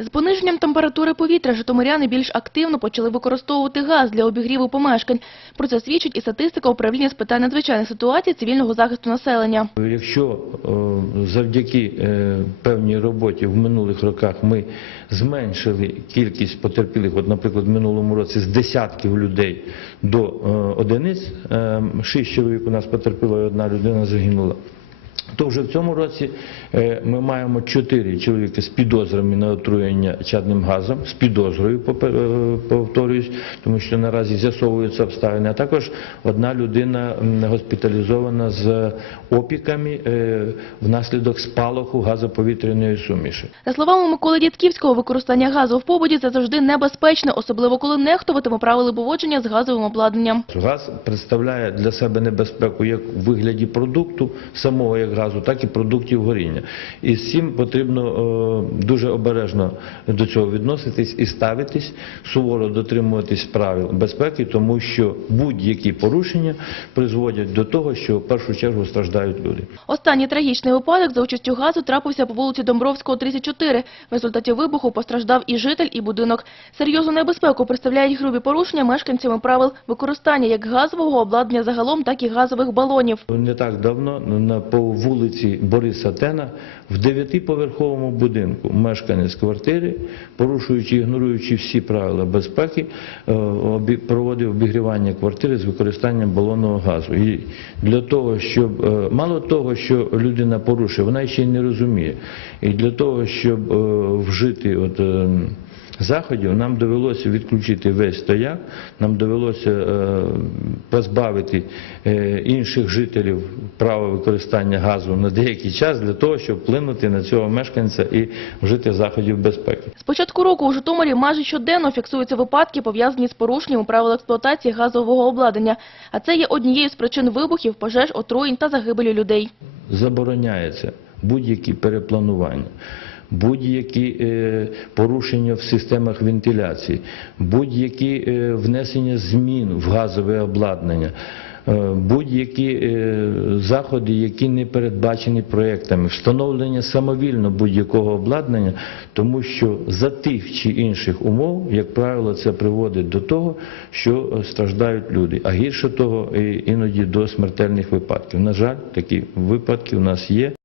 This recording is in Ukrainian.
З пониженням температури повітря житомиряни більш активно почали використовувати газ для обігріву помешкань. Про це свідчить і статистика управління з питань надзвичайних ситуацій цивільного захисту населення. Якщо е, завдяки е, певній роботі в минулих роках ми зменшили кількість потерпілих, от, наприклад, в минулому році з десятків людей до е, одиниць, шість чоловік у нас потерпіло і одна людина загинула. То вже в цьому році е, ми маємо чотири чоловіки з підозрами на отруєння чадним газом, з підозрою, е, повторююсь, тому що наразі з'ясовуються обставини. А також одна людина госпіталізована з опіками е, внаслідок спалаху газоповітряної суміші. За словами Миколи Дідківського, використання газу в побуді це завжди небезпечно, особливо коли нехтуватиме правила поводження з газовим обладнанням. Газ представляє для себе небезпеку як в вигляді продукту, самого як газу, так і продуктів горіння. І з цим потрібно е, дуже обережно до цього відноситись і ставитись, суворо дотримуватись правил безпеки, тому що будь-які порушення призводять до того, що в першу чергу страждають люди. Останній трагічний випадок за участю газу трапився по вулиці Домбровського, 34. В результаті вибуху постраждав і житель, і будинок. Серйозну небезпеку представляють грубі порушення мешканцями правил використання як газового обладнання загалом, так і газових балонів. Не так давно на по вулиці Бориса Тена в дев'ятиповерховому будинку мешканець квартири, порушуючи ігноруючи всі правила безпеки, е, проводив обігрівання квартири з використанням балонного газу. І для того, щоб е, мало того, що людина порушує, вона ще й не розуміє. І для того, щоб е, вжити от. Заходів нам довелося відключити весь стояк, нам довелося е, позбавити е, інших жителів права використання газу на деякий час для того, щоб вплинути на цього мешканця і вжити заходів безпеки. З початку року у Житомирі майже щоденно фіксуються випадки, пов'язані з порушенням правил експлуатації газового обладнання. А це є однією з причин вибухів, пожеж, отруєнь та загибелі людей. забороняється будь-які перепланування, будь-які е, порушення в системах вентиляції, будь-які е, внесення змін в газове обладнання. е, Будь-які заходи, які не передбачені проектами, встановлення самовільно будь-якого обладнання, тому що за тих чи інших умов, як правило, це приводить до того, що страждають люди, а гірше того, іноді до смертельних випадків. На жаль, такі випадки у нас є.